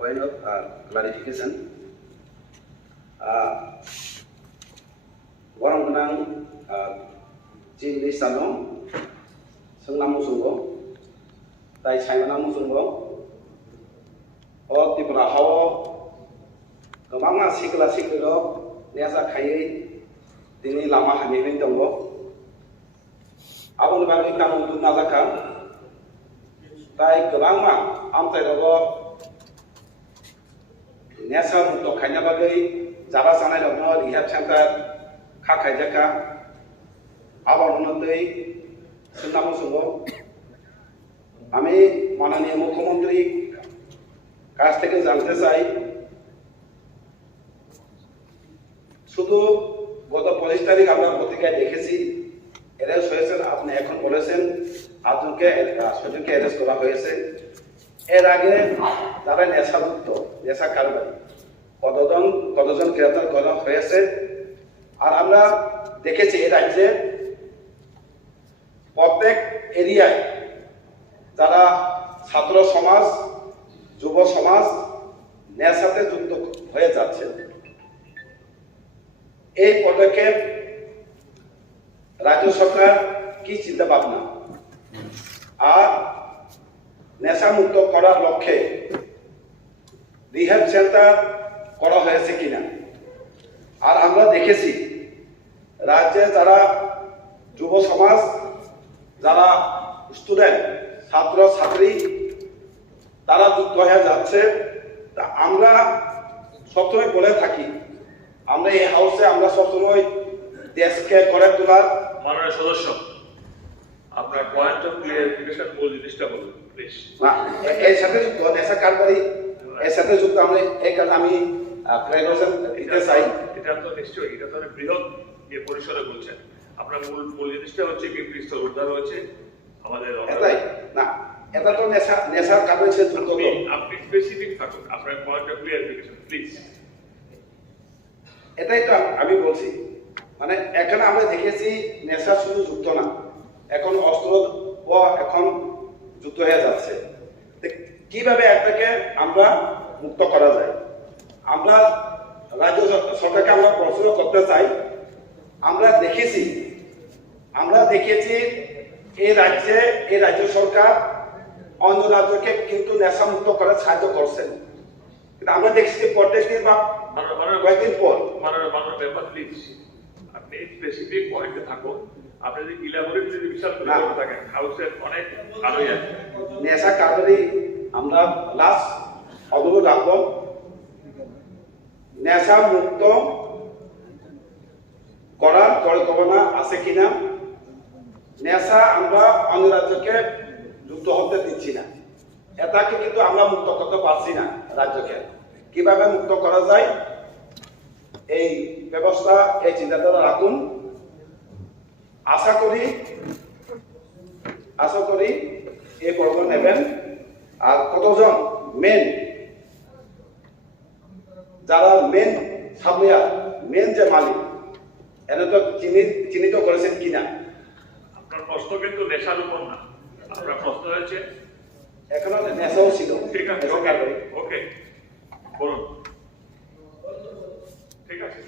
point of clarification. Orang menang jenis sano, sengamu sungguh, tai China namu sungguh, oh tipe hawa, kemana sikla siklo, niasa kaya, ini lama hamilin tunggu. Abang bagi kamu untuk nazakan, tai kemana amtai dogo, niasa untuk kanya bagi jaba sana dogo rehab center kakai jaka, abang nanti senang sungguh, kami মাননীয় মুখ্যমন্ত্রী কাছ থেকে জানতে চাই শুধু গত 25 তারিখ আমরা পত্রিকায় দেখেছি অ্যারেস্ট হয়েছেন আপনি এখন বলেছেন আজকে সজনকে অ্যারেস্ট করা হয়েছে এর আগে যারা নেশাযুক্ত নেশা কারবারি কতজন গ্রেফতার করা হয়েছে আর আমরা দেখেছি এই রাজ্যে প্রত্যেক এরিয়ায় যারা ছাত্র সমাজ যুব সমাজ নেশাতে যুক্ত হয়ে যাচ্ছে এই পদক্ষেপ রাজ্য সরকার কি চিন্তা ভাবনা আর নেশা মুক্ত করার লক্ষ্যে রিহ্যাব সেন্টার করা হয়েছে কিনা আর আমরা দেখেছি রাজ্যে যারা যুব সমাজ যারা স্টুডেন্ট ছাত্র ছাত্রী তারা যুক্ত হয়ে যাচ্ছে তা আমরা সবসময় বলে থাকি আমরা এই হাউসে আমরা সবসময় দেশকে করে তোলার মাননীয় সদস্য আপনার পয়েন্ট অফ ক্লিয়ারিফিকেশন মূল জিনিসটা বলুন প্লিজ না এর সাথে যুক্ত নেশা কারবারি এর সাথে যুক্ত আমরা এই কারণে আমি ক্লারিফিকেশন দিতে চাই এটা তো নিশ্চয়ই এটা তো বৃহৎ ইয়ে পরিসরে বলছেন আপনার মূল জিনিসটা হচ্ছে কি স্তর উদ্ধার হয়েছে আমাদের এটাই না এটা তো নেশার কারবারি সাথে যুক্ত আপনি স্পেসিফিক থাকুন আপনার পয়েন্ট অফ ক্লিয়ারিফিকেশন প্লিজ এটাই তো আমি বলছি মানে এখানে আমরা দেখেছি নেশা শুধু যুক্ত না এখন অস্ত্র এখন যুক্ত হয়ে যাচ্ছে কিভাবে একটাকে আমরা মুক্ত করা যায় আমরা রাজ্য সরকারকে আমরা প্রশ্ন করতে চাই আমরা দেখেছি এই রাজ্য সরকার অন্য রাজ্যকে কিন্তু নেশা মুক্ত করার সাহায্য করছেন কিন্তু আমরা দেখছি প্রত্যেক দিন বা কয়েকদিন পর প্লিজ আপনি স্পেসিফিক পয়েন্টে থাকুন আপনি যদি ইলাবোরেট যদি বিশাল করে থাকেন হাউসের অনেক আলোই আছে নেশা কারবারি আমরা লাস্ট অনুরোধ রাখবো নেশা মুক্ত করার পরিকল্পনা আছে কিনা নেশা আমরা অন্য রাজ্যকে যুক্ত হতে দিচ্ছি না এটাকে কিন্তু আমরা মুক্ত করতে পারছি না রাজ্যকে কিভাবে মুক্ত করা যায় এই ব্যবস্থা এই চিন্তাধারা রাখুন আশা করি এই প্রকল্প নেবেন আর কতজন যারা সাপ্লায়ার যে মালিক এনে তো চিহ্নিত করেছেন কিনা আপনার প্রশ্ন কিন্তু নেশার উপর না আপনার প্রশ্ন হয়েছে এখনো নেশাও ছিল ঠিক আছে ওকে বলুন ঠিক আছে